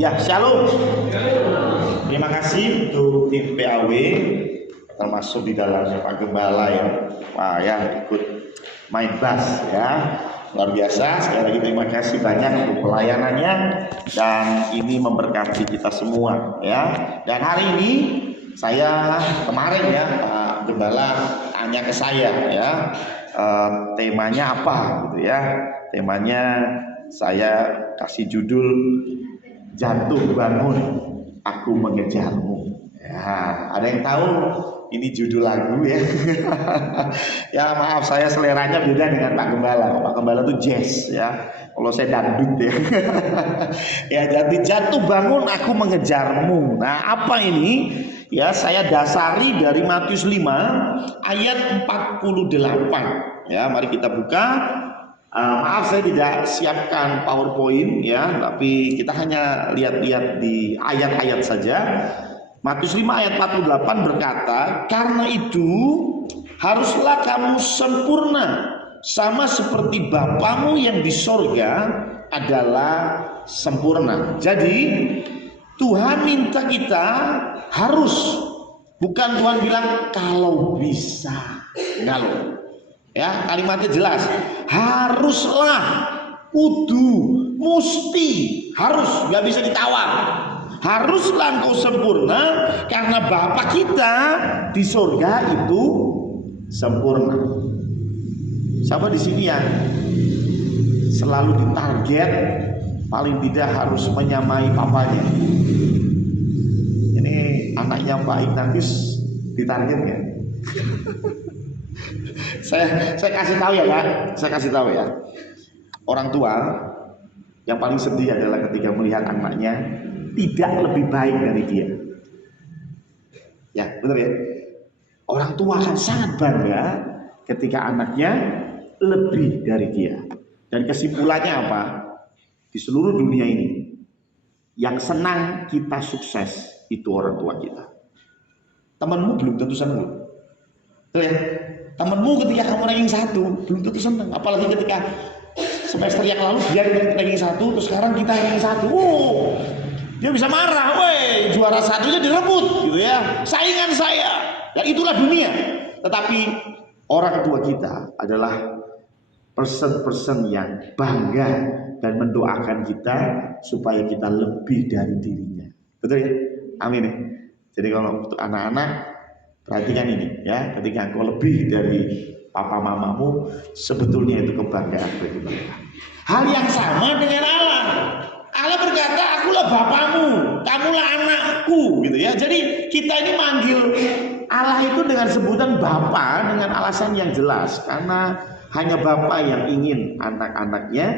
Ya, shalom. Terima kasih untuk tim PAW, termasuk di dalamnya Pak Gembala ya. Wah ya, ikut main bass ya. Luar biasa. Sekali lagi terima kasih banyak untuk pelayanannya, dan ini memberkati kita semua ya. Dan hari ini saya kemarin ya Pak Gembala tanya ke saya ya, temanya apa gitu ya. Temanya saya kasih judul Jatuh Bangun Aku Mengejarmu. Ya, ada yang tahu ini judul lagu ya? Ya maaf, saya seleranya beda dengan Pak Gembala. Pak Gembala itu jazz ya. Kalau saya dangdut ya. Ya, jadi Jatuh Bangun Aku Mengejarmu. Nah, apa ini? Ya, saya dasari dari Matius 5 ayat 48. Ya, mari kita buka. Maaf saya tidak siapkan PowerPoint ya, tapi kita hanya lihat-lihat di ayat-ayat saja. Matius 5 ayat 48 berkata, "Karena itu haruslah kamu sempurna, sama seperti Bapamu yang di sorga adalah sempurna." Jadi Tuhan minta kita harus, bukan Tuhan bilang kalau bisa. Enggak loh. Ya, kalimatnya jelas. Haruslah, kudu, mesti, harus, nggak bisa ditawar. Haruslah engkau sempurna karena Bapa kita di surga itu sempurna. Siapa di sini yang selalu ditarget paling tidak harus menyamai papanya? Ini anaknya Pak Ignatius ditarget ya? Saya kasih tahu ya Kak, saya kasih tahu ya. Orang tua yang paling sedih adalah ketika melihat anaknya tidak lebih baik dari dia. Ya, benar ya. Orang tua akan sangat bangga ketika anaknya lebih dari dia. Dan kesimpulannya apa? Di seluruh dunia ini, yang senang kita sukses itu orang tua kita. Temanmu belum tentu senang. Betul ya? Temenmu ketika kamu ranking 1 belum tentu senang, apalagi ketika semester yang lalu dia ranking 1, terus sekarang kita ranking 1. Dia bisa marah, woi, juara satunya direbut gitu ya, saingan saya. Dan itulah dunia. Tetapi orang tua kita adalah person-person yang bangga dan mendoakan kita supaya kita lebih dari dirinya. Betul ya? Amin ya. Jadi kalau untuk anak-anak, perhatikan ini ya, ketika engkau lebih dari papa mamamu, sebetulnya itu kebanggaan bagi mereka. Hal yang sama dengan Allah. Allah berkata, akulah bapamu, kamulah anakku gitu ya. Jadi kita ini manggil Allah itu dengan sebutan Bapa dengan alasan yang jelas, karena hanya Bapa yang ingin anak-anaknya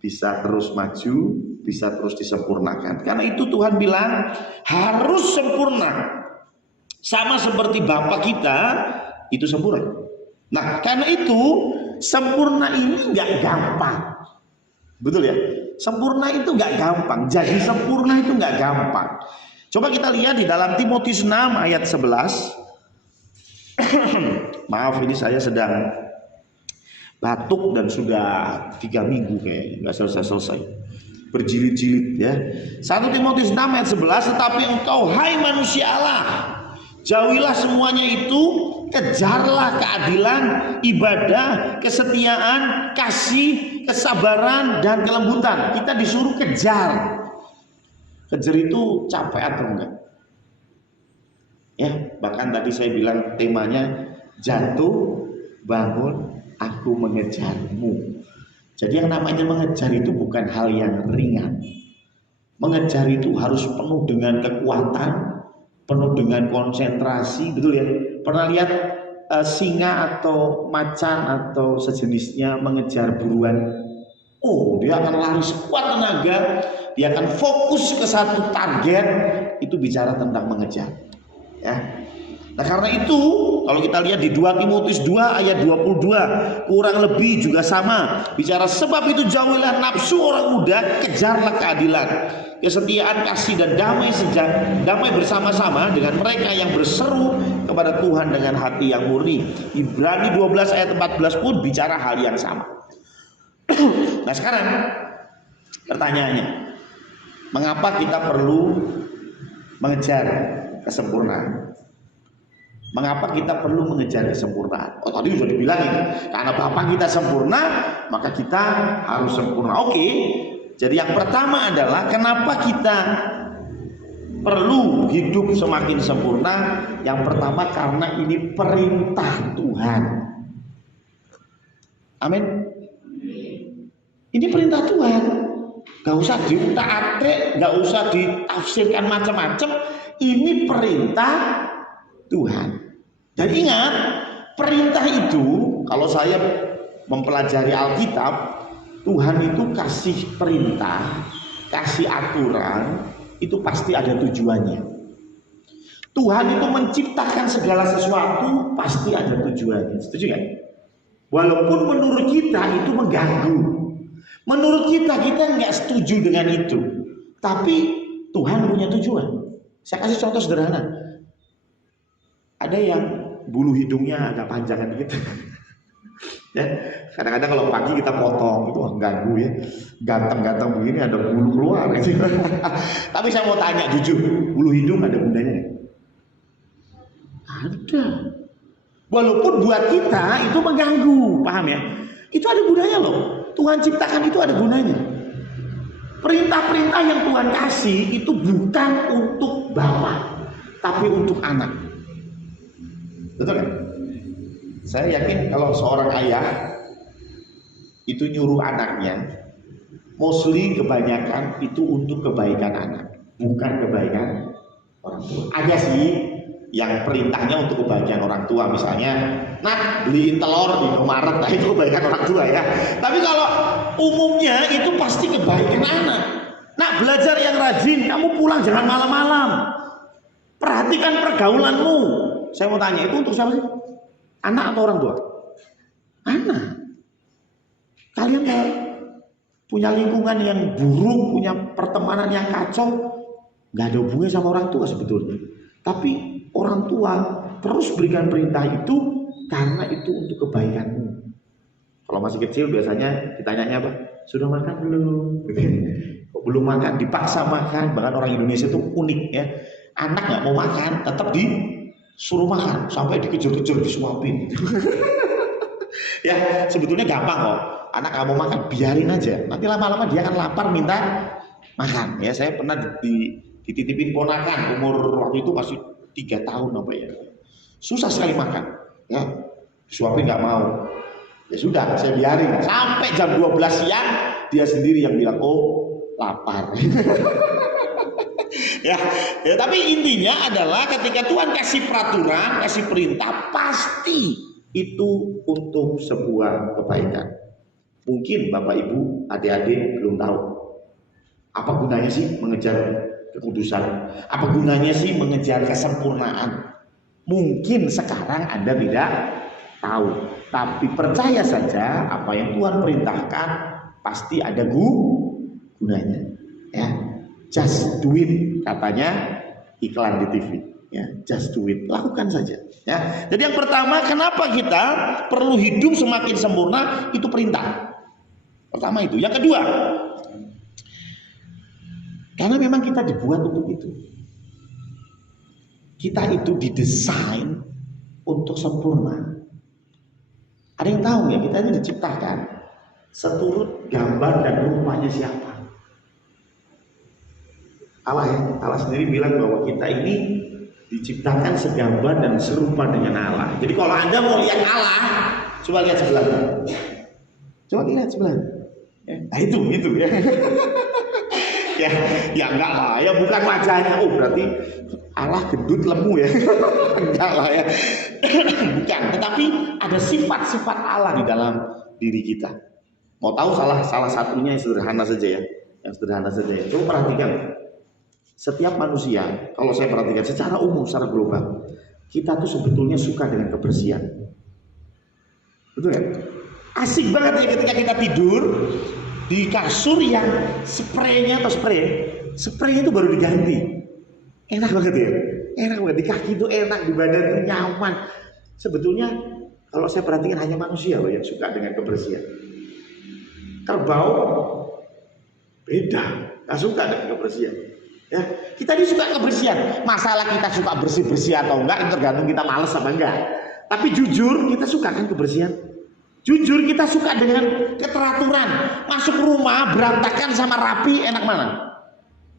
bisa terus maju, bisa terus disempurnakan. Karena itu Tuhan bilang harus sempurna, sama seperti Bapa kita itu sempurna. Nah, karena itu sempurna ini nggak gampang, betul ya? Sempurna itu nggak gampang. Jadi sempurna itu nggak gampang. Coba kita lihat di dalam Timotius 6 ayat 11. Maaf, ini saya sedang batuk dan sudah 3 minggu kayak nggak selesai. Berjilid-jilid ya. 1 Timotius 6 ayat 11, tetapi engkau hai manusia Allah, jauhilah semuanya itu, kejarlah keadilan, ibadah, kesetiaan, kasih, kesabaran, dan kelembutan. Kita disuruh kejar. Kejar itu capek atau enggak? Ya, bahkan tadi saya bilang temanya jatuh bangun aku mengejarmu. Jadi yang namanya mengejar itu bukan hal yang ringan. Mengejar itu harus penuh dengan kekuatan, penuh dengan konsentrasi, betul ya? Pernah lihat singa atau macan atau sejenisnya mengejar buruan? Oh, dia akan lari sekuat tenaga, dia akan fokus ke satu target. Itu bicara tentang mengejar ya. Nah, karena itu kalau kita lihat di 2 Timotius 2 ayat 22 kurang lebih juga sama, bicara sebab itu jauhilah nafsu orang muda, kejarlah keadilan, kesetiaan, kasih, dan damai bersama-sama dengan mereka yang berseru kepada Tuhan dengan hati yang murni. Ibrani 12 ayat 14 pun bicara hal yang sama. Nah, sekarang pertanyaannya, Mengapa kita perlu mengejar kesempurnaan? Mengapa kita perlu mengejar kesempurnaan? Oh, tadi sudah dibilangin, karena Bapa kita sempurna, maka kita harus sempurna. Oke, jadi yang pertama adalah kenapa kita perlu hidup semakin sempurna? Yang pertama karena ini perintah Tuhan. Amin. Ini perintah Tuhan. Gak usah diutak-atik, gak usah ditafsirkan macam-macam. Ini perintah Tuhan. Dan ingat, perintah itu, kalau saya mempelajari Alkitab, Tuhan itu kasih perintah, kasih aturan, itu pasti ada tujuannya. Tuhan itu menciptakan segala sesuatu pasti ada tujuannya. Setuju kan? Walaupun menurut kita itu mengganggu, menurut kita nggak setuju dengan itu, tapi Tuhan punya tujuan. Saya kasih contoh sederhana. Ada yang bulu hidungnya agak panjangan gitu. Ya, kadang-kadang kalau pagi kita potong itu ganggu ya, ganteng-ganteng begini ada bulu keluar gitu. Tapi saya mau tanya jujur, bulu hidung ada gunanya nggak? Ada. Walaupun buat kita itu mengganggu, paham ya? Itu ada gunanya loh. Tuhan ciptakan itu ada gunanya. Perintah-perintah yang Tuhan kasih itu bukan untuk bapak, tapi untuk anak. Betul kan? Saya yakin kalau seorang ayah itu nyuruh anaknya, mostly kebanyakan itu untuk kebaikan anak, bukan kebaikan orang tua. Ada sih yang perintahnya untuk kebaikan orang tua, misalnya, nak beliin telur di Indomaret, nah itu kebaikan orang tua ya. Tapi kalau umumnya itu pasti kebaikan anak. Nak belajar yang rajin, kamu pulang jangan malam-malam. Perhatikan pergaulanmu. Saya mau tanya, itu untuk siapa sih? Anak atau orang tua? Anak. Kalian mau punya lingkungan yang buruk, punya pertemanan yang kacau, nggak ada hubungannya sama orang tua sebetulnya. Tapi orang tua terus berikan perintah itu karena itu untuk kebaikanmu. Kalau masih kecil biasanya ditanyanya apa? Sudah makan belum? Kok belum makan? Dipaksa makan. Bahkan orang Indonesia itu unik ya. Anak nggak mau makan, tetap disuruh makan sampai dikejar-kejar disuapin. Ya sebetulnya gampang kok. Anak nggak mau makan biarin aja. Nanti lama-lama dia akan lapar minta makan. Ya saya pernah dititipin ponakan umur waktu itu masih 3 tahun apa ya. Susah sekali makan. Ya disuapin nggak mau. Ya sudah saya biarin sampai jam 12 siang dia sendiri yang bilang oh lapar. ya, tapi intinya adalah ketika Tuhan kasih peraturan, kasih perintah, pasti itu untuk sebuah kebaikan. Mungkin Bapak Ibu, adik-adik belum tahu apa gunanya sih mengejar kekudusan, apa gunanya sih mengejar kesempurnaan. Mungkin sekarang Anda tidak tahu, tapi percaya saja apa yang Tuhan perintahkan pasti ada gunanya. Ya. Just do it, katanya iklan di TV. Ya, just do it, lakukan saja. Ya, jadi yang pertama, kenapa kita perlu hidup semakin sempurna itu perintah. Pertama itu. Yang kedua, karena memang kita dibuat untuk itu. Kita itu didesain untuk sempurna. Ada yang tahu ya, kita ini diciptakan seturut gambar dan rupanya siapa? Allah ya, Allah sendiri bilang bahwa kita ini diciptakan segambar dan serupa dengan Allah. Jadi kalau Anda mau lihat Allah, coba lihat sebelah. Coba lihat sebelah. Nah itu ya. ya enggak lah, ya bukan wajahnya. Oh berarti Allah gendut lemu ya. Enggak lah ya. Bukan, tetapi ada sifat-sifat Allah di dalam diri kita. Mau tahu salah satunya yang sederhana saja ya. Yang sederhana saja ya. Coba perhatikan. Setiap manusia, kalau saya perhatikan secara umum, secara global, kita tuh sebetulnya suka dengan kebersihan. Betul kan? Asik banget ya ketika kita tidur di kasur yang spraynya itu baru diganti. Enak banget ya, enak banget, di kaki itu enak, di badan itu nyaman. Sebetulnya kalau saya perhatikan hanya manusia loh yang suka dengan kebersihan. Kerbau beda. Nggak suka dengan kebersihan. Ya, kita ini suka kebersihan. Masalah kita suka bersih-bersih atau enggak tergantung kita males apa enggak. Tapi jujur kita suka kan kebersihan. Jujur kita suka dengan keteraturan. Masuk rumah berantakan sama rapi, enak mana?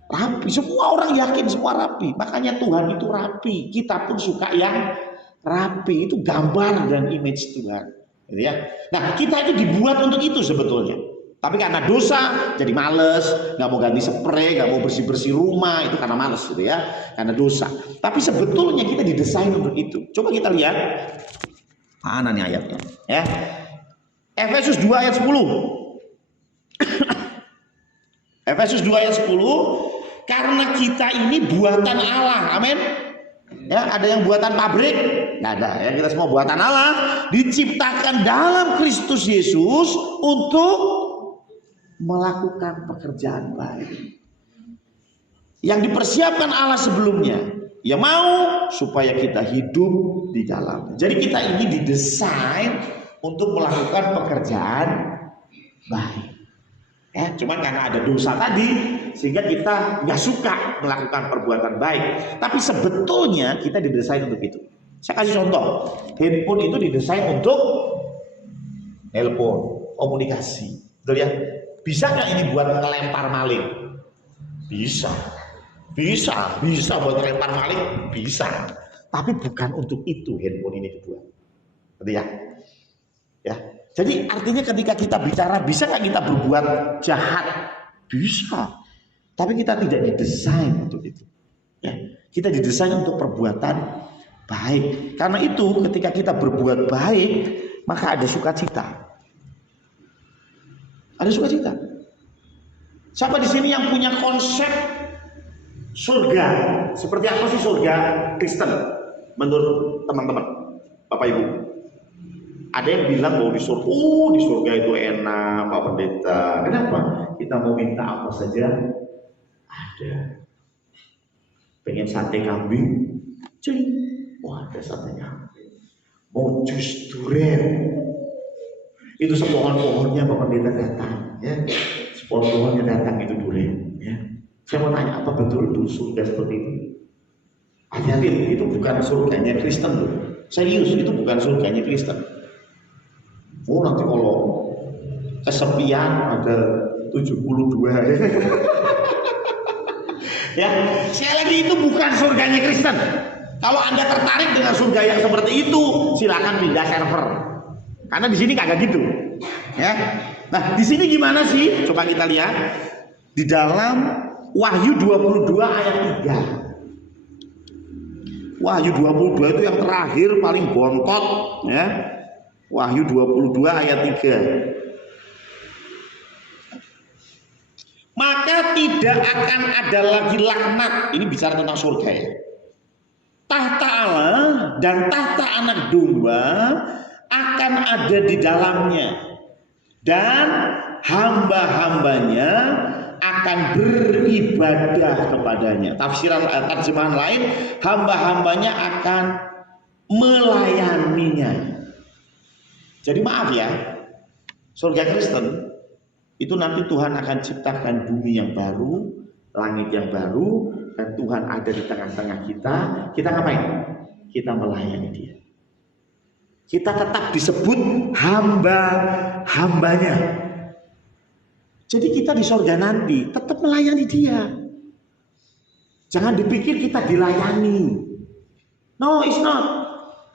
Rapi. Semua orang yakin semua rapi. Makanya Tuhan itu rapi. Kita pun suka yang rapi. Itu gambar dan image Tuhan. Gitu ya. Nah, kita itu dibuat untuk itu sebetulnya. Tapi karena dosa jadi males, nggak mau ganti spray, nggak mau bersih-bersih rumah, itu karena males gitu ya, karena dosa. Tapi sebetulnya kita didesain untuk itu. Coba kita lihat mana nih ayatnya ya. Efesus 2 ayat 10. Efesus 2 ayat 10, karena kita ini buatan Allah. Amin. Ya, ada yang buatan pabrik, nggak ada ya, kita semua buatan Allah, diciptakan dalam Kristus Yesus untuk melakukan pekerjaan baik yang dipersiapkan Allah sebelumnya. Ya mau supaya kita hidup di dalam. Jadi kita ini didesain untuk melakukan pekerjaan baik. Ya, cuman karena ada dosa tadi sehingga kita nggak suka melakukan perbuatan baik. Tapi sebetulnya kita didesain untuk itu. Saya kasih contoh. Handphone itu didesain untuk telepon, komunikasi. Betul ya? Bisa nggak ini buat ngelempar maling? Bisa buat ngelempar maling, bisa. Tapi bukan untuk itu handphone ini dibuat. Betul ya? Ya. Jadi artinya ketika kita bicara, bisa nggak kita berbuat jahat? Bisa. Tapi kita tidak didesain untuk itu. Ya. Kita didesain untuk perbuatan baik. Karena itu ketika kita berbuat baik, maka ada sukacita. Ada sukacita. Siapa di sini yang punya konsep surga? Seperti apa sih surga Kristen menurut teman-teman, Bapak Ibu? Ada yang bilang bahwa di surga itu enak, Pak Pendeta. Kenapa? Kita mau minta apa saja ada. Pengen sate kambing, cuy, wah ada sate kambing. Mau jus durian, itu sepohon-pohonnya Bapak Pendeta datang, ya. Sepohon-pohonnya datang itu durian, ya. Saya mau tanya, apa betul itu surga seperti itu? Hati-hati, itu bukan surganya Kristen loh. Serius, itu bukan surganya Kristen. Oh nanti kalau kesepian ada 72 ya. Sekali lagi itu bukan surganya Kristen. Kalau Anda tertarik dengan surga yang seperti itu, silakan pindah server. Karena di sini kagak gitu, ya. Nah, di sini gimana sih? Coba kita lihat di dalam Wahyu 22 ayat 3. Wahyu 22 itu yang terakhir paling bontot, ya. Wahyu 22 ayat 3. Maka tidak akan ada lagi laknat. Ini bicara tentang surga ya. Tahta Allah dan tahta anak domba akan ada di dalamnya, dan hamba-hambanya akan beribadah kepadanya. Tafsiran terjemahan lain, hamba-hambanya akan melayaninya. Jadi maaf ya, surga Kristen itu nanti Tuhan akan ciptakan bumi yang baru, langit yang baru, dan Tuhan ada di tengah-tengah kita. Kita ngapain? Kita melayani Dia. Kita tetap disebut hamba-hambanya. Jadi kita di surga nanti tetap melayani Dia. Jangan dipikir kita dilayani. No, it's not.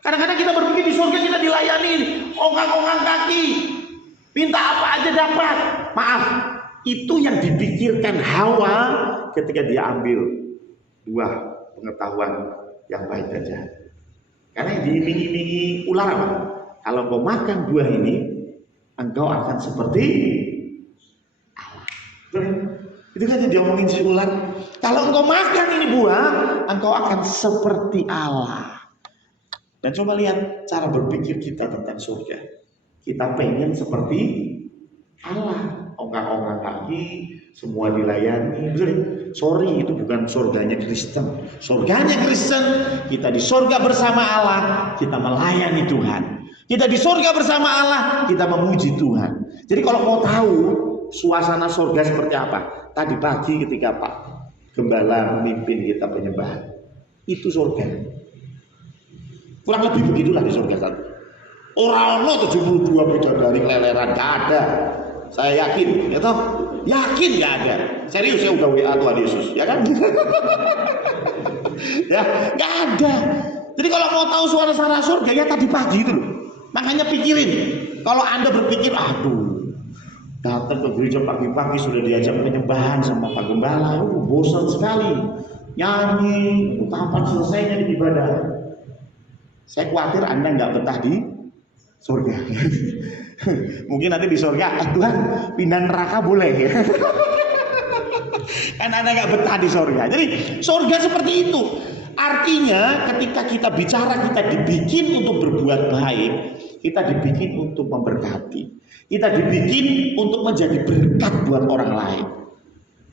Kadang-kadang kita berpikir di surga kita dilayani, ongkang-ongkang kaki, minta apa aja dapat. Maaf, itu yang dipikirkan Hawa ketika dia ambil buah pengetahuan yang baik dan jahat. Karena yang diiming-imingi ular apa? Kalau kau makan buah ini, engkau akan seperti Allah. Itu kan yang diomongin si ular. Kalau engkau makan ini buah, engkau akan seperti Allah. Dan coba lihat cara berpikir kita tentang surga. Kita pengen seperti Allah. Ongkang-ongkang kaki, semua dilayani. Sorry, itu bukan surganya Kristen. Surganya Kristen, kita di surga bersama Allah, kita melayani Tuhan. Kita di surga bersama Allah, kita memuji Tuhan. Jadi kalau mau tahu suasana surga seperti apa, tadi pagi ketika Pak Gembala memimpin kita penyembahan, itu surga. Kurang lebih begitulah di surga satu. Orang 72 bidadari keleleran, gak ada. Saya yakin, ya toh? Yakin gak ada. Serius, saya udah WA Tuhan Yesus, ya kan? Ya, gak ada. Jadi kalau mau tahu suara surga ya tadi pagi itu loh. Makanya pikirin. Kalau Anda berpikir, aduh, datang ke gereja pagi-pagi sudah diajak penyembahan sama Pak Gembala, bosan sekali. Nyanyi, kapan selesainya di ibadah? Saya khawatir Anda nggak betah di surga. Mungkin nanti di surga, Tuhan pindah neraka boleh. Kan Anda nggak betah di surga. Jadi surga seperti itu. Artinya ketika kita bicara kita dibikin untuk berbuat baik, kita dibikin untuk memberkati, kita dibikin untuk menjadi berkat buat orang lain.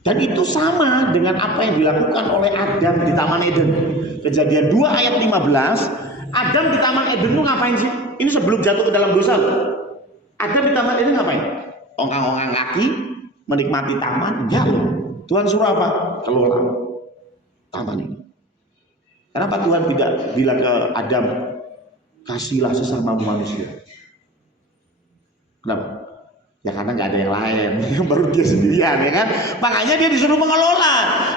Dan itu sama dengan apa yang dilakukan oleh Adam di Taman Eden. Kejadian 2 ayat 15, Adam di Taman Eden itu ngapain sih? Ini sebelum jatuh ke dalam dosa. Adam di Taman Eden ngapain? Ongkang-ongkang kaki, menikmati taman. Enggak loh. Tuhan suruh apa? Kelola taman ini. Kenapa Tuhan tidak bilang ke Adam, kasihlah sesama manusia? Kenapa? Ya karena nggak ada yang lain, baru dia sendirian, ya kan? Makanya dia disuruh mengelola.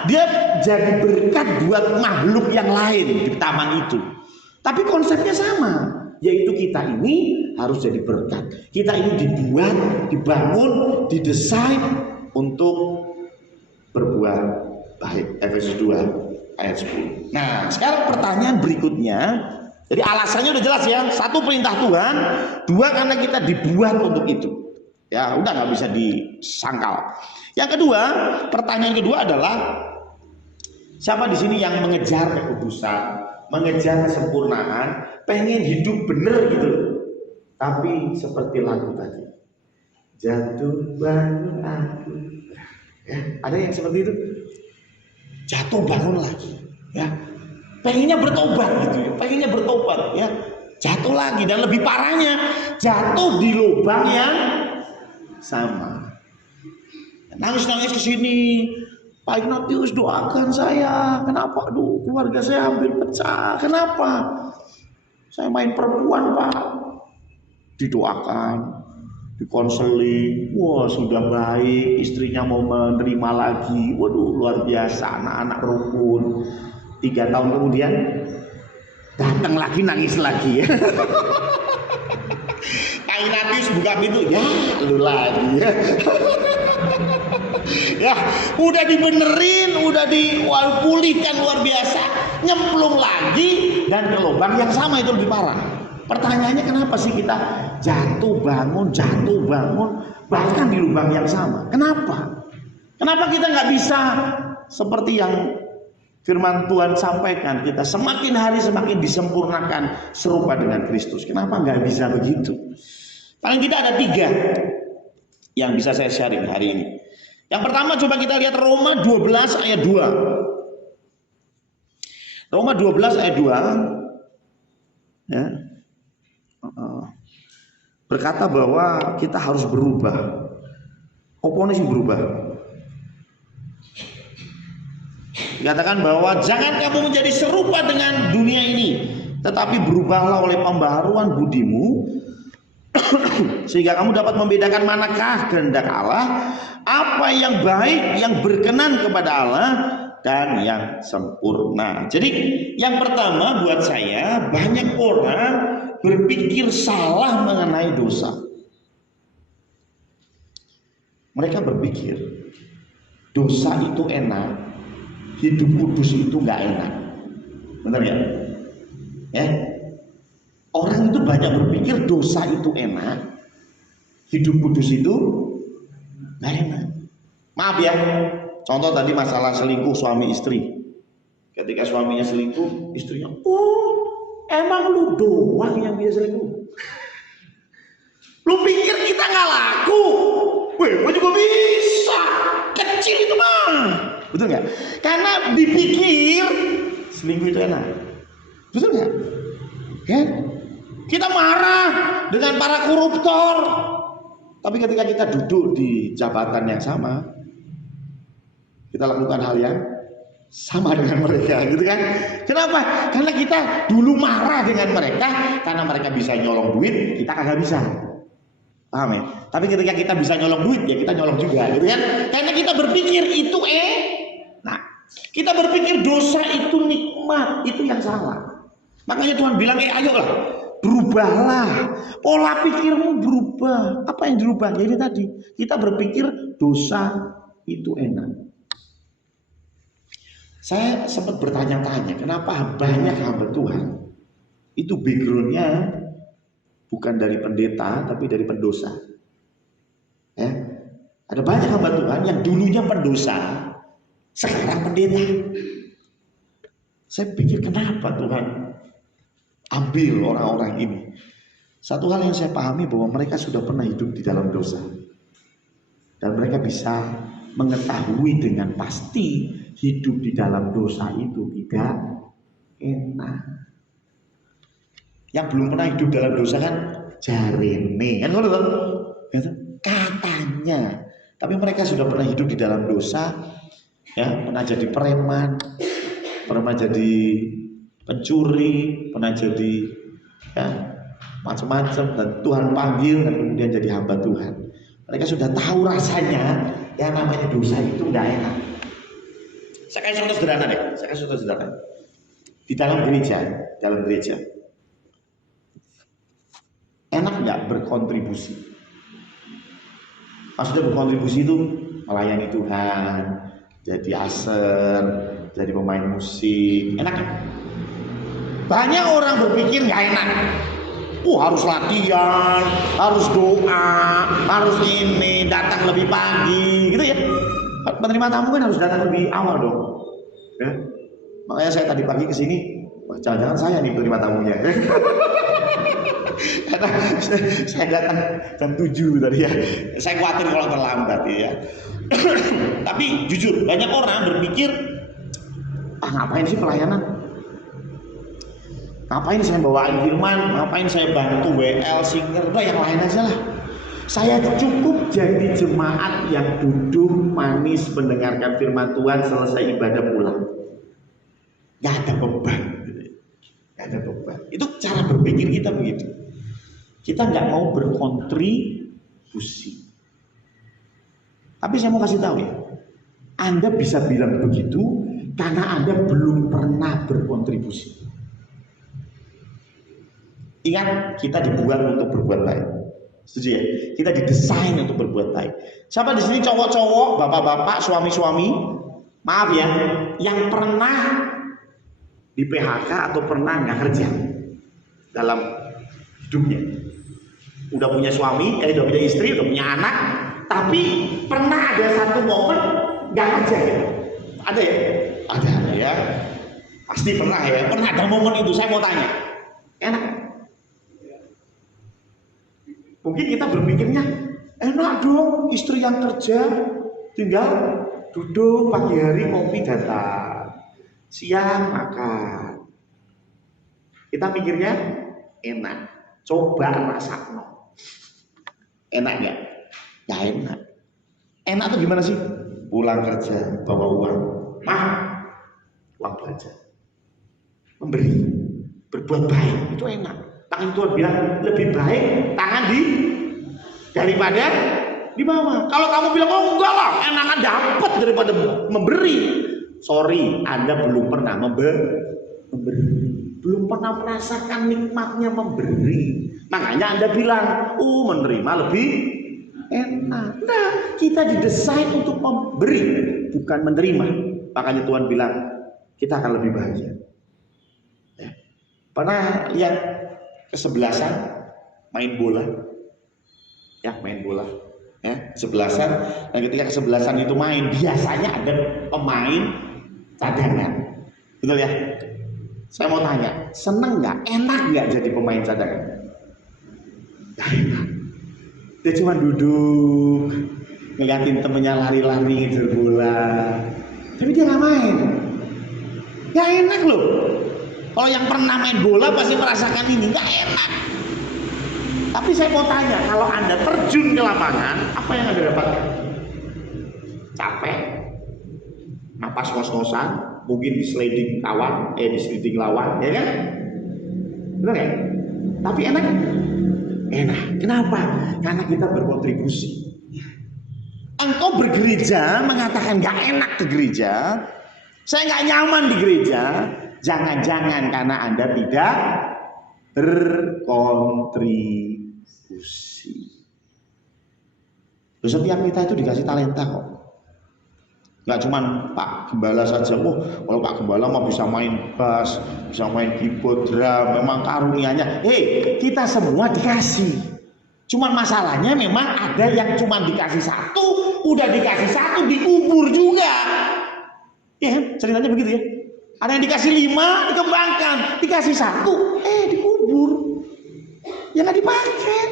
Dia jadi berkat buat makhluk yang lain di taman itu. Tapi konsepnya sama, yaitu kita ini harus jadi berkat. Kita ini dibuat, dibangun, didesain untuk berbuat baik. Efesus 2 ayat 10. Nah, sekarang pertanyaan berikutnya. Jadi alasannya udah jelas ya. 1, perintah Tuhan. 2, karena kita dibuat untuk itu. Ya, udah nggak bisa disangkal. Yang kedua, pertanyaan kedua adalah siapa di sini yang mengejar kekudusan, mengejar kesempurnaan, pengen hidup bener gitu. Tapi seperti lagu tadi. Jatuh bangun aku. Ya, ada yang seperti itu? Jatuh bangun lagi, ya, pengennya bertobat gitu, pengennya bertobat, ya, jatuh lagi, dan lebih parahnya jatuh di lubang yang sama, nangis ke sini, Pak Ignatius doakan saya, kenapa? Aduh, keluarga saya hampir pecah, kenapa? Saya main perempuan Pak, didoakan, dikonseling, wah sudah baik, istrinya mau menerima lagi, waduh luar biasa, anak-anak rukun. 3 tahun kemudian datang lagi, nangis lagi. Kak Ignatius buka pintu, ya lu lagi. Ya udah dibenerin, udah dipulihkan luar biasa, nyemplung lagi dan ke lubang yang sama, itu lebih parah. Pertanyaannya kenapa sih kita jatuh bangun, bahkan di lubang yang sama? Kenapa? Kenapa kita nggak bisa seperti yang firman Tuhan sampaikan, kita semakin hari semakin disempurnakan serupa dengan Kristus? Kenapa nggak bisa begitu? Paling tidak ada 3 yang bisa saya sharing hari ini. Yang pertama coba kita lihat Roma 12 ayat 2. Roma 12 ayat 2. Ya. Berkata bahwa kita harus berubah. Apa sih berubah? Dikatakan bahwa jangan kamu menjadi serupa dengan dunia ini, tetapi berubahlah oleh pembaharuan budimu, sehingga kamu dapat membedakan manakah kehendak Allah, apa yang baik, yang berkenan kepada Allah, dan yang sempurna. Jadi yang pertama buat saya, banyak orang berpikir salah mengenai dosa. Mereka berpikir dosa itu enak, hidup kudus itu nggak enak. Benar ya? Ya. Orang itu banyak berpikir dosa itu enak, hidup kudus itu nggak enak. Maaf ya, contoh tadi masalah selingkuh suami istri. Ketika suaminya selingkuh, istrinya, emang lu doang yang bisa selingkuh? Lu pikir kita nggak laku? Weh, gua juga bisa. Kecil itu mah. Betul nggak? Karena dipikir selingkuh itu enak. Betul nggak? Kan? Kita marah dengan para koruptor. Tapi ketika kita duduk di jabatan yang sama, kita lakukan hal yang sama dengan mereka, gitu kan? Kenapa? Karena kita dulu marah dengan mereka karena mereka bisa nyolong duit, kita kagak bisa. Paham ya? Tapi ketika kita bisa nyolong duit, ya kita nyolong juga, gitu kan? Karena kita berpikir itu nah, kita berpikir dosa itu nikmat, itu yang salah. Makanya Tuhan bilang, ayolah, berubahlah, pola pikirmu berubah. Apa yang dirubah? Jadi tadi kita berpikir dosa itu enak. Saya sempat bertanya-tanya, kenapa banyak hamba Tuhan itu backgroundnya bukan dari pendeta, tapi dari pendosa. Ya, ada banyak hamba Tuhan yang dulunya pendosa, sekarang pendeta. Saya pikir kenapa Tuhan ambil orang-orang ini? Satu hal yang saya pahami bahwa mereka sudah pernah hidup di dalam dosa, dan mereka bisa mengetahui dengan pasti hidup di dalam dosa itu tidak enak. Yang belum pernah hidup dalam dosa kan jarene, kan katanya. Tapi mereka sudah pernah hidup di dalam dosa, ya, pernah jadi preman, pernah jadi pencuri, pernah jadi ya macam-macam, dan Tuhan panggil dan kemudian jadi hamba Tuhan. Mereka sudah tahu rasanya yang namanya dosa itu tidak enak. Saya kasih contoh sederhana deh, di dalam gereja, enak nggak berkontribusi? Maksudnya berkontribusi itu melayani Tuhan, jadi aser, jadi pemain musik, enak kan? Banyak orang berpikir nggak enak. Harus latihan, harus doa, harus ini, datang lebih pagi, gitu ya. Penerima tamu kan harus datang lebih awal dong. Ya. Makanya saya tadi pagi ke sini, jangan-jangan saya nih penerima tamunya. Karena saya datang jam 7 tadi ya. Saya khawatir kalau terlambat ya. Tapi jujur, banyak orang berpikir, ngapain sih pelayanan? Ngapain saya bawain firman? Ngapain saya bantu WL, singer? Udah yang lain aja lah. Saya cukup jadi jemaat yang duduk manis mendengarkan firman Tuhan, selesai ibadah pulang. Gak ada beban. Gak ada beban. Itu cara berpikir kita begitu. Kita nggak mau berkontribusi. Tapi saya mau kasih tahu ya, Anda bisa bilang begitu karena Anda belum pernah berkontribusi. Ingat, kita dibuat untuk berbuat baik. Setuju ya? Kita didesain untuk berbuat baik. Siapa di sini cowok-cowok, bapak-bapak, suami-suami, maaf ya, yang pernah di PHK atau pernah nggak kerja dalam hidupnya? Udah punya suami, udah punya istri, udah punya anak, tapi pernah ada satu momen nggak kerja ya? Ada ya? Ada ya. Pasti pernah ya. Pernah ada momen itu. Saya mau tanya, enak? Mungkin kita berpikirnya, enak dong, istri yang kerja tinggal duduk pagi hari kopi datang, siang makan. Kita mikirnya enak. Coba rasakno. Enak nggak? Ya enak. Enak tuh gimana sih? Pulang kerja bawa uang, uang belanja, memberi, berbuat baik, itu enak. Tangan Tuhan bilang lebih baik tangan daripada di bawah. Kalau kamu bilang enggak lah, enakan dapat daripada memberi. Sorry, Anda belum pernah memberi, belum pernah merasakan nikmatnya memberi. Makanya Anda bilang, menerima lebih enak. Nah, kita didesain untuk memberi, bukan menerima. Makanya Tuhan bilang kita akan lebih bahagia. Ya. Pernah lihat kesebelasan main bola, ya main bola, ya kesebelasan. Dan ketika kesebelasan itu main, biasanya ada pemain cadangan, betul ya? Saya mau tanya, seneng nggak, enak nggak jadi pemain cadangan? Gak enak. Dia cuma duduk ngeliatin temennya lari-lari ngejar bola, tapi dia nggak main. Gak enak loh. Kalau yang pernah main bola pasti merasakan ini, nggak enak. Tapi saya mau tanya, kalau Anda terjun ke lapangan, apa yang Anda dapatkan? Capek, ampas ngos-ngosan, mungkin di sliding kawan, di sliding lawan, ya kan? Benar ya? Tapi enak? Enak. Kenapa? Karena kita berkontribusi. Engkau bergereja mengatakan nggak enak ke gereja, saya nggak nyaman di gereja, jangan-jangan karena Anda tidak berkontribusi. Setiap kita itu dikasih talenta kok. Nggak cuman Pak Gembala saja. Kalau Pak Gembala mah bisa main bass, bisa main keyboard, drum, memang karunianya. Kita semua dikasih. Cuman masalahnya memang ada yang cuma dikasih satu, udah dikasih satu dikubur juga. Ya, ceritanya begitu ya. Ada yang dikasih 5 dikembangkan, dikasih satu, dikubur. Ya nggak dipakai.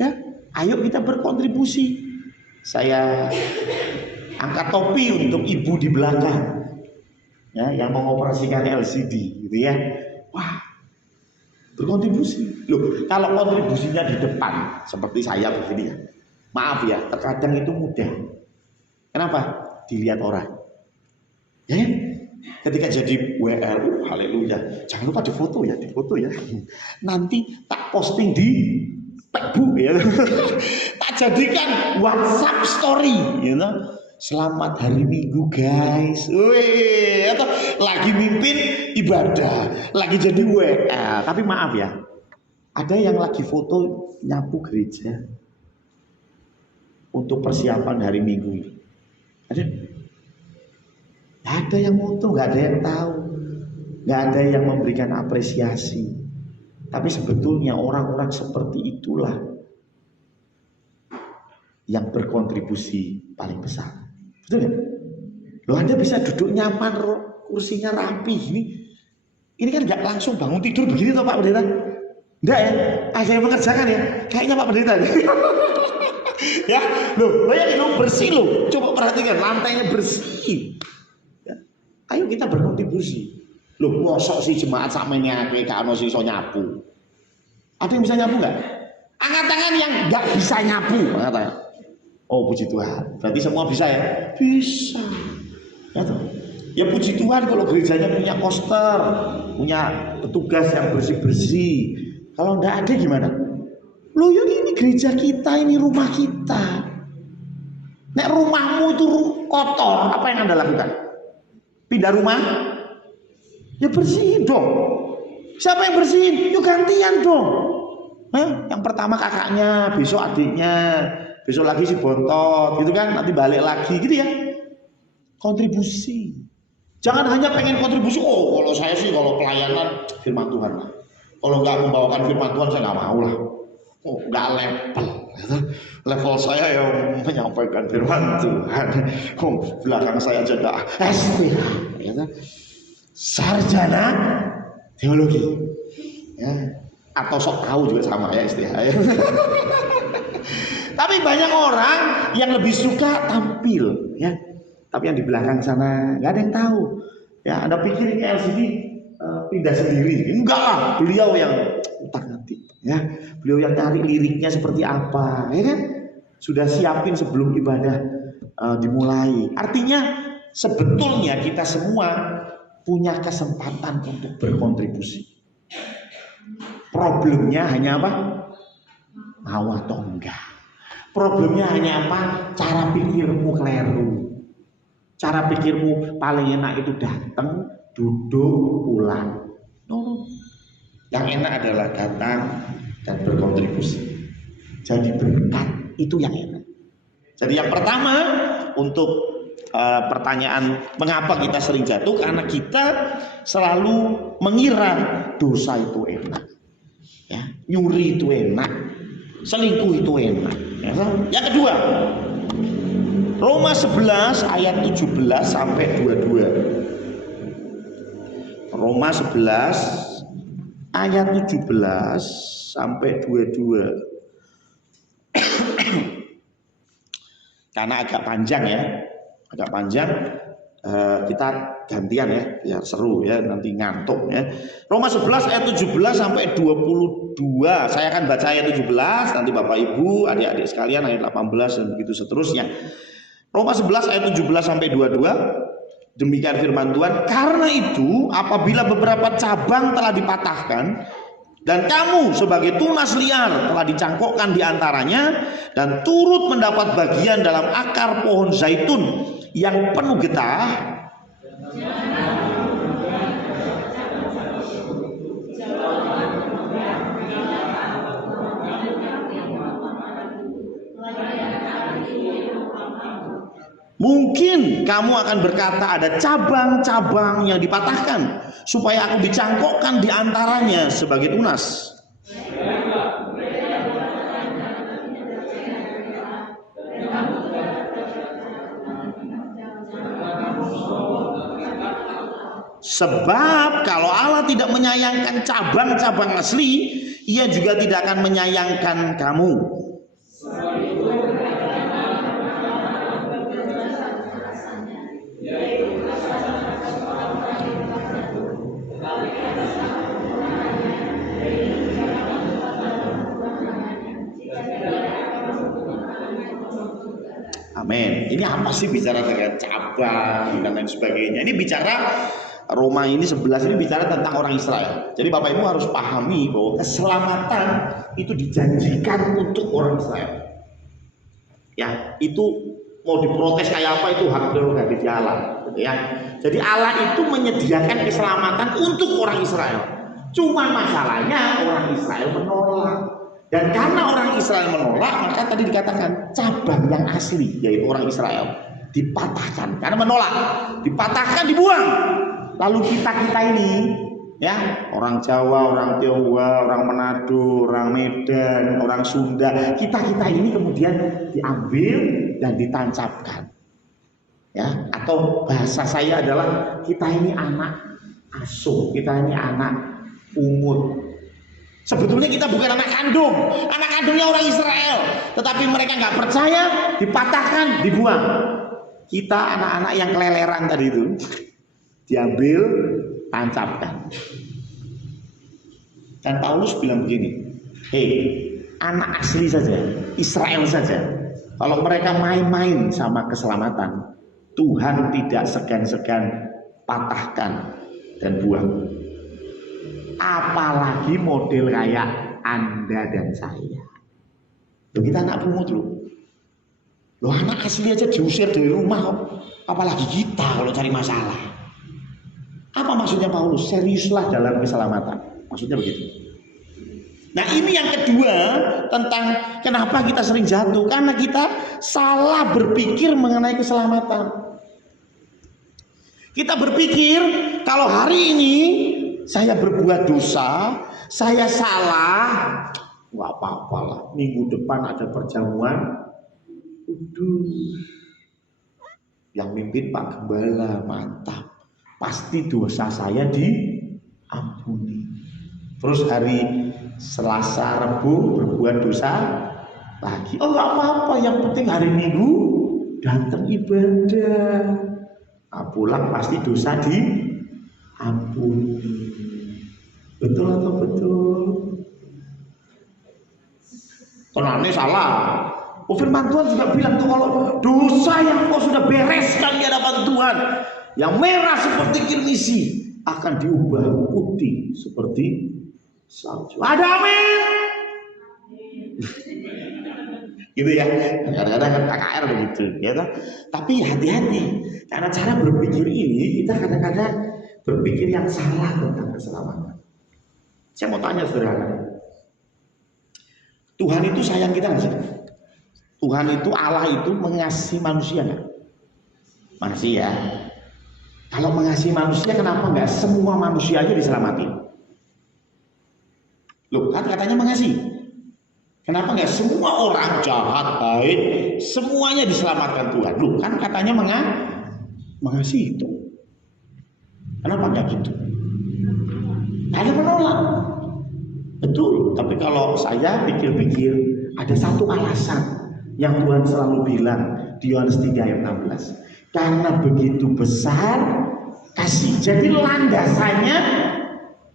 Ya, ayo kita berkontribusi. Saya angkat topi untuk ibu di belakang, ya, yang mengoperasikan LCD, gitu ya. Wah, berkontribusi. Loh, kalau kontribusinya di depan seperti saya begini ya, maaf ya, terkadang itu mudah. Kenapa? Dilihat orang. Ya, ketika jadi WR, haleluya. Jangan lupa difoto ya. Nanti tak posting di Facebook ya. Tak jadikan WhatsApp story, you know. Selamat hari Minggu guys. Wih, atau lagi mimpin ibadah, lagi jadi WA. Tapi maaf ya, ada yang lagi foto nyapu gereja untuk persiapan hari Minggu ini. Ada? Gak ada yang foto, gak ada yang tahu, gak ada yang memberikan apresiasi. Tapi sebetulnya orang-orang seperti itulah yang berkontribusi paling besar. Betul ya? Loh, Anda bisa duduk nyaman, kursinya rapi gini. Ini kan nggak langsung bangun tidur begini toh Pak Pendeta? Enggak ya? Ada yang mengerjakan ya? Kayaknya Pak Pendeta. Ya, loh, bayangin dong, bersih loh. Coba perhatikan, lantainya bersih. Ya. Ayo kita berkontribusi. Loh, mosok sih jemaat sama ini kalau sih so nyapu. Ada yang bisa nyapu nggak? Angkat tangan yang nggak bisa nyapu. Angkat tangan. Oh, puji Tuhan. Berarti semua bisa ya? Bisa. Ya, toh? Ya puji Tuhan kalau gerejanya punya poster, punya petugas yang bersih-bersih. Kalau enggak ada gimana? Loh, ya ini gereja kita, ini rumah kita. Nek rumahmu itu kotor, apa yang Anda lakukan? Pindah rumah? Ya bersihin dong. Siapa yang bersihin? Yuk gantian dong. Yang pertama kakaknya, besok adiknya, besok lagi si bontot, gitu kan? Nanti balik lagi, gitu ya. Kontribusi. Jangan hanya pengen kontribusi. Oh, kalau saya sih kalau pelayanan firman Tuhan lah. Kalau nggak membawakan firman Tuhan saya nggak mau lah. Oh, nggak level. Level saya yang menyampaikan firman Tuhan. Oh, belakang saya juga STH, sarjana teologi. Ya. Atau sok tahu juga sama ya STH. Ya. Tapi banyak orang yang lebih suka tampil, ya. Tapi yang di belakang sana nggak ada yang tahu. Ya, Anda pikir ini LCD pindah sendiri? Enggak lah, beliau yang utak-atik, ya. Beliau yang cari liriknya seperti apa, ya kan? Sudah siapin sebelum ibadah dimulai. Artinya sebetulnya kita semua punya kesempatan untuk berkontribusi. Problemnya hanya apa? Mau atau enggak. Problemnya hanya apa? Cara pikirmu keliru. Cara pikirmu paling enak itu datang, duduk, pulang. No. Yang enak adalah datang dan berkontribusi. Jadi berkat itu yang enak. Jadi yang pertama untuk pertanyaan mengapa kita sering jatuh, karena kita selalu mengira dosa itu enak, ya, nyuri itu enak, selingkuh itu enak. Ya. Yang kedua, Roma 11 ayat 17 sampai 22. Roma 11 ayat 17 sampai 22. Karena agak panjang ya. Agak panjang, kita gantian ya, biar seru ya, nanti ngantuk ya. Roma 11 ayat 17 sampai 22. Saya akan baca ayat 17, nanti Bapak Ibu, adik-adik sekalian ayat 18 dan begitu seterusnya. Roma 11 ayat 17 sampai 22. Demikian firman Tuhan. Karena itu apabila beberapa cabang telah dipatahkan dan kamu sebagai tunas liar telah dicangkokkan di antaranya dan turut mendapat bagian dalam akar pohon zaitun yang penuh getah, mungkin kamu akan berkata ada cabang-cabang yang dipatahkan supaya aku dicangkokkan di antaranya sebagai tunas. Sebab kalau Allah tidak menyayangkan cabang-cabang asli, Ia juga tidak akan menyayangkan kamu. Amin. Ini apa sih bicara dengan cabang dan lain sebagainya? Ini bicara Roma ini 11 ini bicara tentang orang Israel. Jadi Bapak Ibu harus pahami bahwa keselamatan itu dijanjikan untuk orang Israel. Ya, itu mau diprotes kayak apa itu hak prerogatif Allah, gitu ya. Jadi Allah itu menyediakan keselamatan untuk orang Israel. Cuma masalahnya orang Israel menolak. Dan karena orang Israel menolak, maka tadi dikatakan cabang yang asli yaitu orang Israel dipatahkan karena menolak, dipatahkan, dibuang. Lalu kita ini, ya, orang Jawa, orang Tionghoa, orang Manado, orang Medan, orang Sunda, kita ini kemudian diambil dan ditancapkan, ya. Atau bahasa saya adalah kita ini anak asuh, kita ini anak pungut. Sebetulnya kita bukan anak kandungnya orang Israel, tetapi mereka nggak percaya, dipatahkan, dibuang. Kita anak-anak yang keleleran tadi itu diambil, tancapkan. Dan Paulus bilang begini, anak asli saja, Israel saja, kalau mereka main-main sama keselamatan, Tuhan tidak segan-segan patahkan dan buang. Apalagi model kayak Anda dan saya. Loh, kita anak pungut loh. Loh, anak asli aja diusir dari rumah kok. Apalagi kita kalau cari masalah. Apa maksudnya Paulus? Seriuslah dalam keselamatan. Maksudnya begitu. Nah, ini yang kedua tentang kenapa kita sering jatuh. Karena kita salah berpikir mengenai keselamatan. Kita berpikir kalau hari ini saya berbuat dosa, saya salah, nggak apa-apa lah. Minggu depan ada perjamuan, yang mimpin Pak Gembala, mantap. Pasti dosa saya diampuni. Terus hari Selasa, Rebu berbuat dosa lagi. Oh, nggak apa-apa. Yang penting hari Minggu datang ibadah. Nah, pulang pasti dosa diampuni. Betul atau betul? Tenane salah. Oh, firman Tuhan juga bilang tuh kalau dosa yang kau sudah bereskan di hadapan Tuhan, yang merah seperti kirmisi akan diubah putih seperti salju. Ada amin. Gitu ya. Kadang-kadang kan KKR begitu, ya kan? Tapi hati-hati karena cara berpikir ini kita kadang-kadang berpikir yang salah tentang keselamatan. Saya mau tanya saudara, Tuhan itu sayang kita nggak sih? Tuhan itu, Allah itu mengasihi manusia nggak? Mengasihi ya. Kalau mengasihi manusia, kenapa nggak semua manusia aja diselamatin? Loh, kan katanya mengasihi. Kenapa nggak semua orang jahat, baik, semuanya diselamatkan Tuhan? Loh, kan katanya mengasihi itu. Kenapa nggak gitu? Ada menolak. Betul, tapi kalau saya pikir-pikir ada satu alasan yang Tuhan selalu bilang di Yohanes 3 ayat 16. Karena begitu besar kasih. Jadi landasannya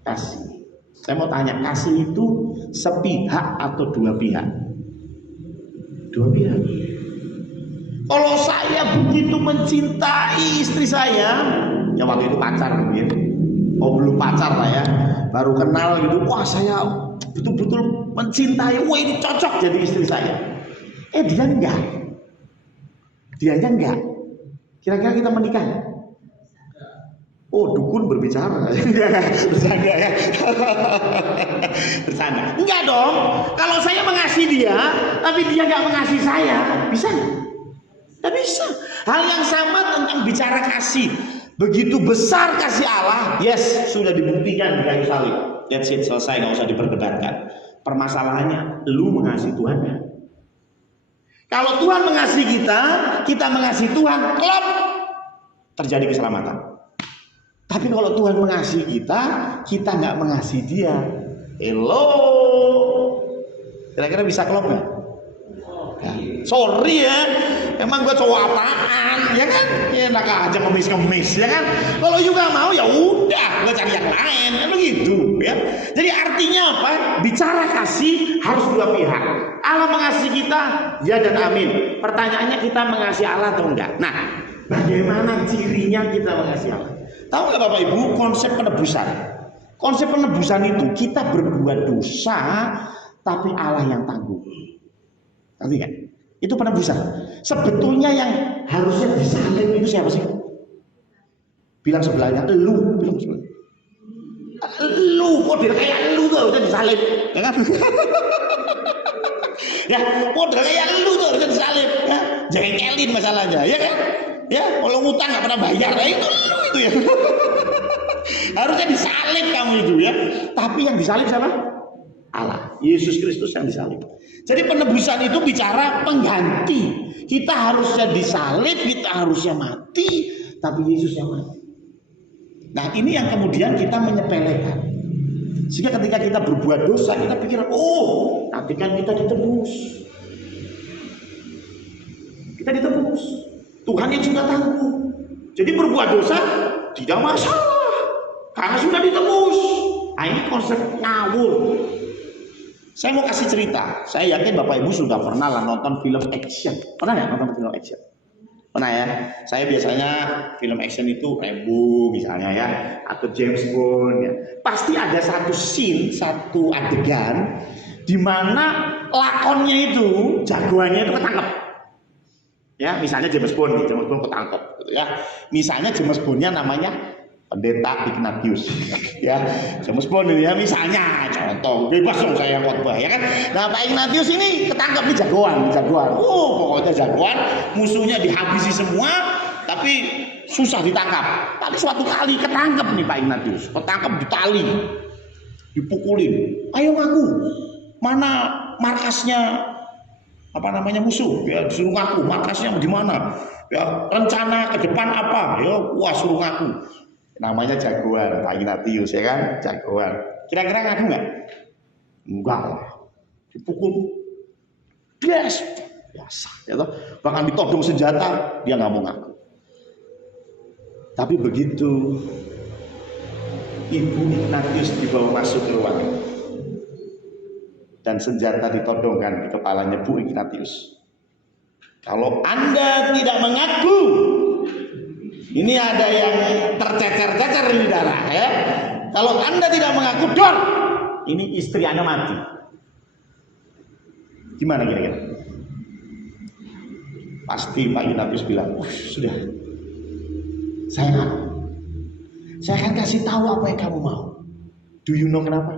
kasih. Saya mau tanya, kasih itu sepihak atau dua pihak? Dua pihak. Kalau saya begitu mencintai istri saya, ya waktu itu pacar mungkin, oh belum pacar lah ya, baru kenal gitu, wah saya betul-betul mencintai, wah ini cocok jadi istri saya. Dia enggak. Kira-kira kita menikah? Oh, dukun berbicara. Bercanda ya. Bercanda. Enggak dong. Kalau saya mengasihi dia, tapi dia enggak mengasihi saya, bisa nggak? Tidak bisa. Hal yang sama tentang bicara kasih. Begitu besar kasih Allah, yes, sudah dibuktikan di kayu salib. That's it, selesai, nggak usah diperdebatkan. Permasalahannya, lu mengasihi Tuhan. Kalau Tuhan mengasihi kita mengasihi Tuhan, klop, terjadi keselamatan. Tapi kalau Tuhan mengasihi kita nggak mengasihi Dia, hello, kira-kira bisa klop nggak? Ya, sorry ya, emang gue cowok apaan, ya kan? Ya enak aja ngemis, ya kan? Kalau juga mau ya udah, gue cari yang lain, kan begitu, ya. Jadi artinya apa? Bicara kasih harus dua pihak. Allah mengasihi kita, ya dan amin. Pertanyaannya, kita mengasihi Allah atau enggak? Nah, bagaimana cirinya kita mengasihi Allah? Tahu nggak Bapak Ibu konsep penebusan? Konsep penebusan itu kita berbuat dosa, tapi Allah yang tanggung. Ngerti kan? Itu penebusan. Sebetulnya yang harusnya disalib itu siapa sih? Bilang sebelahnya, lu. Bilang sebelahnya, lu, model kayak lu tuh harusnya disalib, ya kan? Ya, model kayak lu tuh harusnya disalib, ya. Jengkelin masalahnya, ya kan? Ya, kalau ngutang nggak pernah bayar, ya itu lu itu ya. Harusnya disalib kamu itu ya. Tapi yang disalib siapa? Allah, Yesus Kristus yang disalib. Jadi penebusan itu bicara pengganti. Kita harusnya disalib, kita harusnya mati, tapi Yesus yang mati. Nah, ini yang kemudian kita menyepelekan. Sehingga ketika kita berbuat dosa, kita pikir, oh, tapi kan kita ditebus. Kita ditebus. Tuhan yang sudah tanggung. Jadi berbuat dosa tidak masalah, karena sudah ditebus. Nah, ini konsep ngawur. Saya mau kasih cerita. Saya yakin Bapak Ibu sudah pernah lah nonton film action. Pernah ya nonton film action? Pernah ya? Saya biasanya film action itu Rambo misalnya ya, atau James Bond ya. Pasti ada satu scene, satu adegan di mana lakonnya itu, jagoannya itu ketangkep. Ya, misalnya James Bond ketangkep gitu ya. Misalnya James Bondnya namanya Pendeta Ignatius, ya, James Bond ya, misalnya, contoh, bebas dong saya khotbah, ya kan? Nah, Pak Ignatius ini ketangkep nih jagoan, pokoknya jagoan, musuhnya dihabisi semua, tapi susah ditangkap. Tapi suatu kali ketangkep nih Pak Ignatius, ketangkep di tali, dipukulin, ayo ngaku, mana markasnya, apa namanya musuh, ya suruh ngaku, markasnya di mana, ya rencana ke depan apa, ya wah suruh ngaku. Namanya jagoan, Pak Ignatius ya kan, jagoan. Kira-kira ngaku nggak? Enggak lah, dipukul, biasa, ya toh. Bahkan ditodong senjata, dia nggak mau ngaku. Tapi begitu Ibu Ignatius dibawa masuk ke ruangan dan senjata ditodongkan di kepalanya Bu Ignatius. Kalau Anda tidak mengaku, ini ada yang tercecer-cecer di darah ya. Kalau Anda tidak mengaku, dor, ini istri Anda mati. Gimana kira-kira? Pasti Pak Ignatius bilang, sudah, saya ngaku. Saya akan kasih tahu apa yang kamu mau. Do you know kenapa?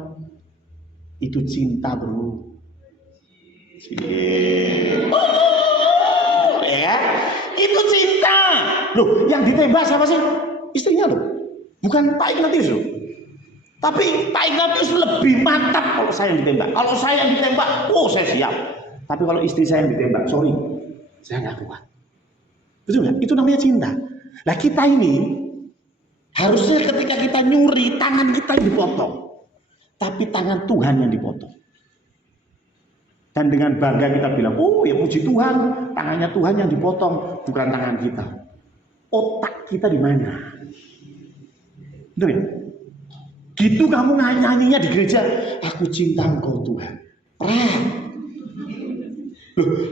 Itu cinta, bro. Ya, itu cinta. Loh, yang ditembak siapa sih? Istrinya loh, bukan Pak Ignatius loh. Tapi Pak Ignatius lebih mantap kalau saya yang ditembak. Kalau saya yang ditembak, oh saya siap. Tapi kalau istri saya yang ditembak, sorry, saya nggak kuat. Betul nggak? Itu namanya cinta. Nah kita ini harusnya ketika kita nyuri, tangan kita yang dipotong, tapi tangan Tuhan yang dipotong. Dan dengan bangga kita bilang, oh ya puji Tuhan, tangannya Tuhan yang dipotong, bukan tangan kita. Otak kita di mana? Betul ya? Gitu kamu nyanyinya di gereja, aku cinta Engkau Tuhan.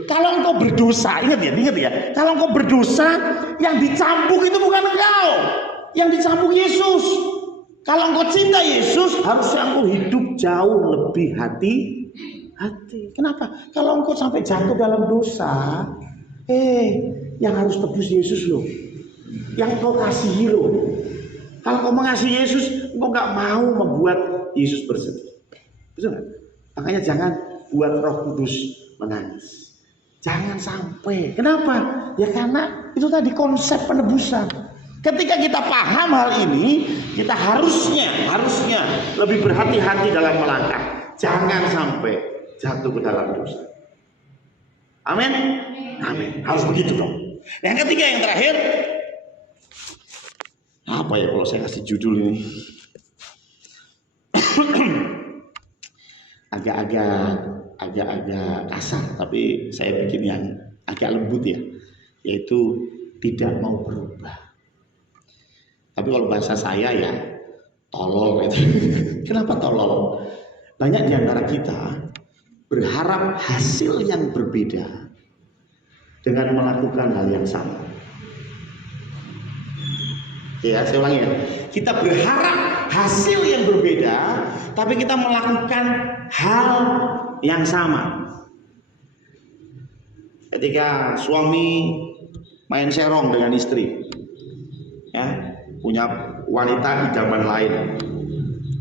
Kalau engkau berdosa, ingat ya, kalau engkau berdosa, yang dicambuk itu bukan engkau, yang dicambuk Yesus. Kalau engkau cinta Yesus, harusnya engkau hidup jauh lebih hati-hati. Kenapa? Kalau engkau sampai jatuh dalam dosa, yang harus tebus Yesus loh, yang engkau kasihi loh. Kalau engkau mengasihi Yesus, engkau nggak mau membuat Yesus bersedih. Betul nggak? Makanya jangan buat Roh Kudus menangis. Jangan sampai. Kenapa? Ya karena itu tadi konsep penebusan. Ketika kita paham hal ini, kita harusnya lebih berhati-hati dalam melangkah. Jangan sampai jatuh ke dalam dosa. Amin. Amin. Harus begitu dong. Yang ketiga, yang terakhir, apa ya kalau saya kasih judul ini? agak-agak kasar, tapi saya bikin yang agak lembut ya, yaitu tidak mau berubah. Tapi kalau bahasa saya ya tolol gitu. Kenapa tolol? Banyak di antara kita berharap hasil yang berbeda dengan melakukan hal yang sama. Ya, saya ulangi ya. Kita berharap hasil yang berbeda, tapi kita melakukan hal yang sama. Ketika suami main serong dengan istri, ya, punya wanita idaman lain,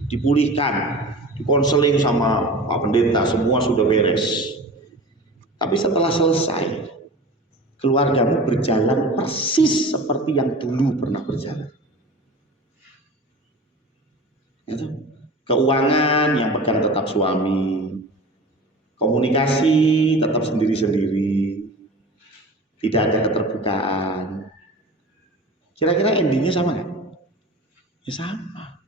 dipulihkan, dikonseling sama Pak Pendeta, semua sudah beres. Tapi setelah selesai, keluargamu berjalan persis seperti yang dulu pernah berjalan. Keuangan yang pegang tetap suami, komunikasi tetap sendiri-sendiri, tidak ada keterbukaan. Kira-kira endingnya sama nggak? Ya sama.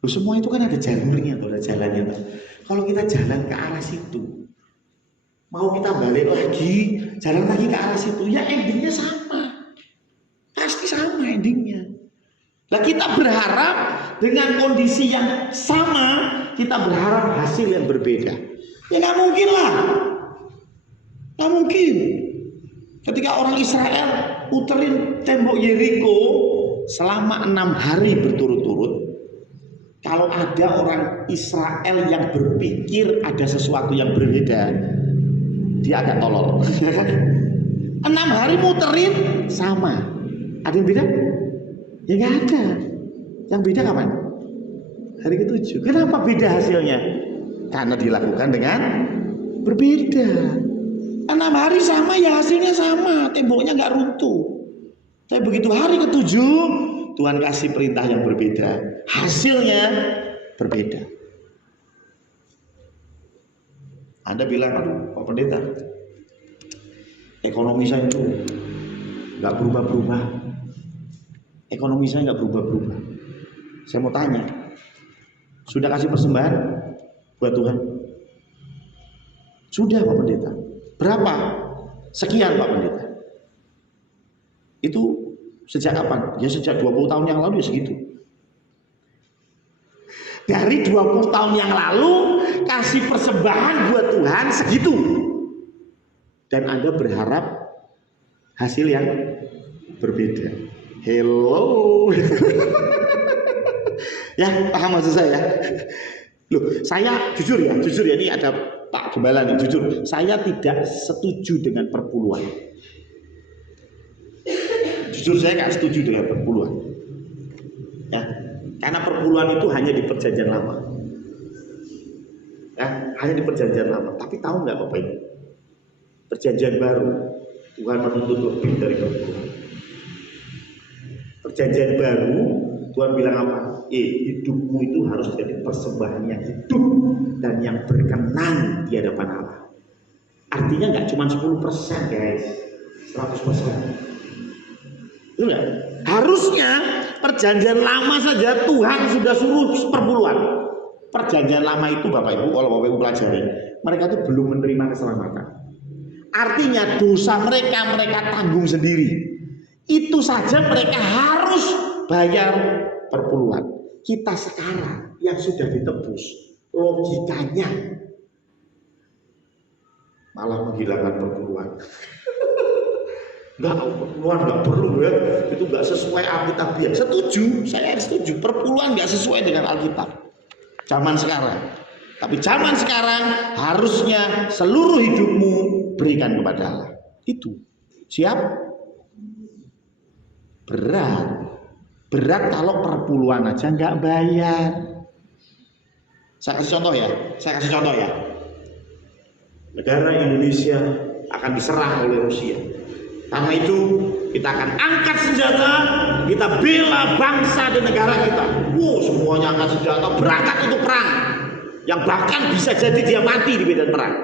Loh, semua itu kan ada jalurnya, ada jalannya. Kalau kita jalan ke arah situ, mau kita balik lagi, jalan lagi ke arah situ, ya endingnya sama. Pasti sama endingnya. Nah, kita berharap dengan kondisi yang sama, kita berharap hasil yang berbeda. Ya nggak mungkin lah. Nggak mungkin. Ketika orang Israel puterin tembok Yeriko selama 6 hari berturut-turut, kalau ada orang Israel yang berpikir ada sesuatu yang berbeda, dia agak tolol. 6 hari muterin sama. Ada yang beda? Ya nggak ada. Yang beda kapan? Hari ke-7. Kenapa beda hasilnya? Karena dilakukan dengan berbeda. 6 hari sama, ya hasilnya sama, temboknya nggak runtuh. Tapi begitu hari ke-7, Tuhan kasih perintah yang berbeda, hasilnya berbeda. Anda bilang, aduh Pak Pendeta, ekonomi saya itu nggak berubah-berubah. Ekonomi saya nggak berubah-berubah. Saya mau tanya, sudah kasih persembahan buat Tuhan? Sudah Pak Pendeta. Berapa? Sekian Pak Pendeta. Itu sejak kapan? Ya sejak 20 tahun yang lalu ya segitu. Dari 20 tahun yang lalu kasih persembahan buat Tuhan segitu. Dan Anda berharap hasil yang berbeda. Hello. Ya, paham maksud saya? Loh, saya jujur ya, ini ada Pak Gembala nih, jujur, saya tidak setuju dengan perpuluhan. Jujur saya nggak setuju dengan perpuluhan. Ya, karena perpuluhan itu hanya di perjanjian lama. Ya, hanya di perjanjian lama. Tapi tahu nggak Bapak Ibu? Perjanjian baru, Tuhan menuntut lebih dari perpuluhan. Perjanjian baru, Tuhan bilang apa? Hidupmu itu harus jadi persembahan yang hidup dan yang berkenan di hadapan Allah. Artinya nggak cuma 10% guys, 100%. Itu nggak? Harusnya perjanjian lama saja Tuhan sudah suruh perpuluhan. Perjanjian lama itu Bapak Ibu, kalau Bapak Ibu pelajari, mereka itu belum menerima keselamatan. Artinya dosa mereka tanggung sendiri. Itu saja mereka harus bayar perpuluhan. Kita sekarang yang sudah ditebus, logikanya malah menghilangkan perpuluhan. Enggak, perpuluhan nggak perlu ya, itu nggak sesuai Alkitabiah. Setuju, saya setuju. Perpuluhan nggak sesuai dengan Alkitab zaman sekarang. Tapi zaman sekarang harusnya seluruh hidupmu berikan kepada Allah. Itu siap? Berat kalau perpuluhan aja nggak bayar. Saya kasih contoh ya. Negara Indonesia akan diserang oleh Rusia. Karena itu kita akan angkat senjata, kita bela bangsa dan negara kita. Semuanya angkat senjata, berangkat untuk perang. Yang bahkan bisa jadi dia mati di medan perang.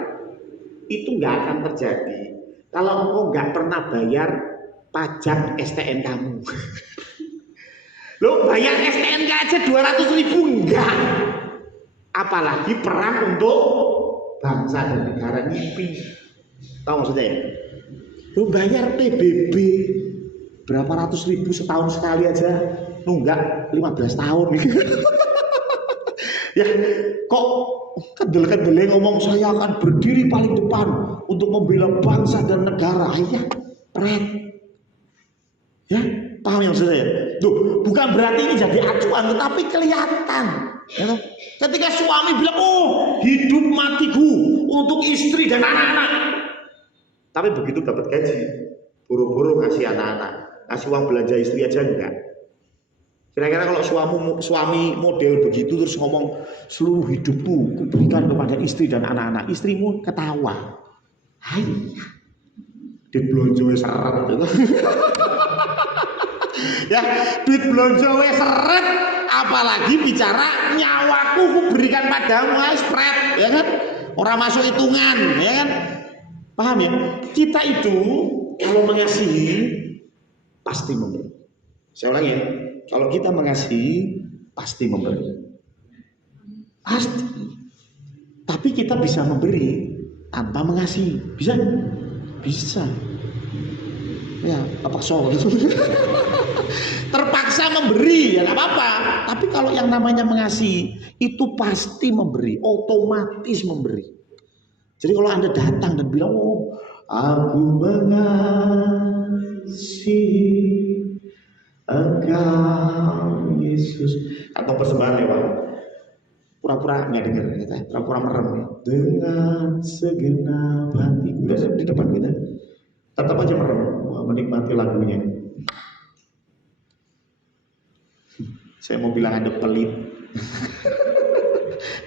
Itu nggak akan terjadi kalau engkau nggak pernah bayar pajak STN kamu. Lo bayar STNK aja 200.000 enggak. Apalagi perang untuk bangsa dan negara nyipi. Tahu maksudnya? Lo bayar PBB berapa ratus ribu setahun sekali aja, nunggak 15 tahun. Ya, kok kendel-kendel ngomong saya akan berdiri paling depan untuk membela bangsa dan negara. Ya, pret. Ya, paham yang saya? Tuh, bukan berarti ini jadi acuan, tetapi kelihatan. Ya, ketika suami bilang, hidup matiku untuk istri dan anak-anak. Tapi begitu dapat gaji, buru-buru ngasih anak-anak, ngasih uang belanja istri aja enggak. Kira-kira kalau suami model begitu terus ngomong seluruh hidupku kuberikan kepada istri dan anak-anak, istrimu ketawa. Hai, duit blonjo seret. Ya, duit blonjo seret, apalagi bicara nyawaku kuberikan padamu, spread, ya kan? Orang masuk hitungan, ya kan? Paham ya? Kita itu kalau mengasihi pasti memberi. Saya ulangi ya. Kalau kita mengasihi, pasti memberi. Pasti. Tapi kita bisa memberi tanpa mengasihi. Bisa? Bisa. Ya, apa soal itu? Terpaksa memberi, ya nggak apa-apa. Tapi kalau yang namanya mengasihi, itu pasti memberi. Otomatis memberi. Jadi kalau Anda datang dan bilang, aku mengasihi Engkau Yesus, atau persembahan lewat pura-pura nggak dengar, pura-pura merem ya. Dengan segenap hati, udah di depan kita, tetap aja merem, menikmati lagunya. Saya mau bilang Anda pelit,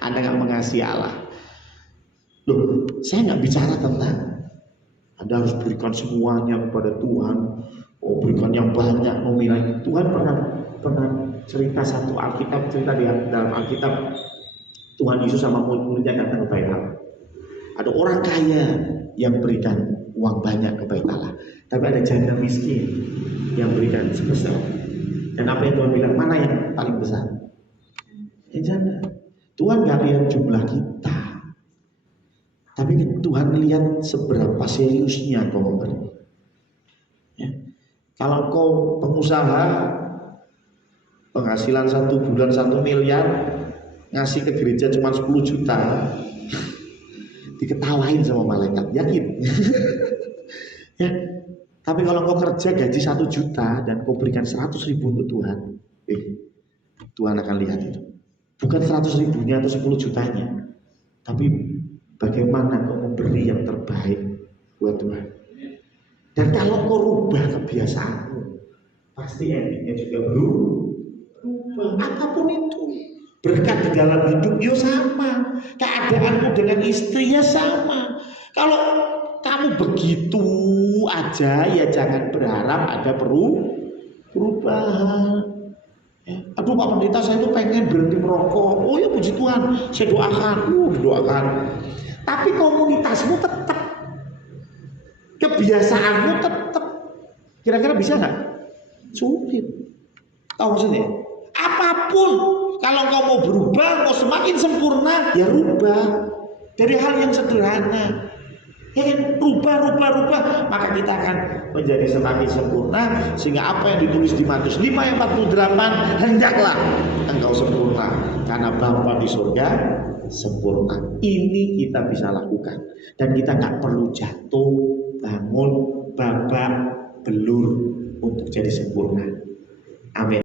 Anda nggak mengasihi Allah. Loh, saya nggak bicara tentang Anda harus berikan semuanya kepada Tuhan. Berikan yang banyak nominal. Tuhan pernah cerita satu Alkitab, cerita di dalam Alkitab, Tuhan Yesus sama murid-muridnya datang ke Bait Allah. Ada orang kaya yang berikan uang banyak ke Bait Allah, tapi ada janda miskin yang berikan sebesar. Dan apa yang Tuhan bilang, mana yang paling besar? Yang janda. Tuhan nggak lihat jumlah kita, tapi Tuhan lihat seberapa seriusnya kau memberi. Ya. Kalau kau pengusaha, penghasilan 1 bulan 1 miliar, ngasih ke gereja cuma 10 juta, diketawain sama malaikat, yakin? Ya. Tapi kalau kau kerja gaji 1 juta dan kau berikan 100.000 untuk Tuhan, Tuhan akan lihat itu. Bukan 100.000-nya atau 10 jutanya, tapi bagaimana kau memberi yang terbaik buat Tuhan. Dan kalau kau rubah kebiasaanmu, pasti endingnya juga berubah. Apapun itu, berkat di dalam hidup ya sama, keadaanmu dengan istrinya sama. Kalau kamu begitu aja, ya jangan berharap ada perubahan. Ya. Aduh Pak Pendeta, saya tuh pengen berhenti merokok. Oh ya puji Tuhan, saya doakan, doakan. Tapi komunitasmu tetap, kebiasaanmu tetap. Kira-kira bisa nggak? Sulit. Tahu maksudnya? Apapun, kalau kau mau berubah, mau semakin sempurna, ya rubah dari hal yang sederhana. Ya kan, rubah, maka kita akan menjadi semakin sempurna, sehingga apa yang ditulis di Matius 5 ayat 48, hendaklah engkau sempurna karena Bapa di surga sempurna. Ini kita bisa lakukan dan kita nggak perlu jatuh, bangun, babak belur untuk jadi sempurna. Amin.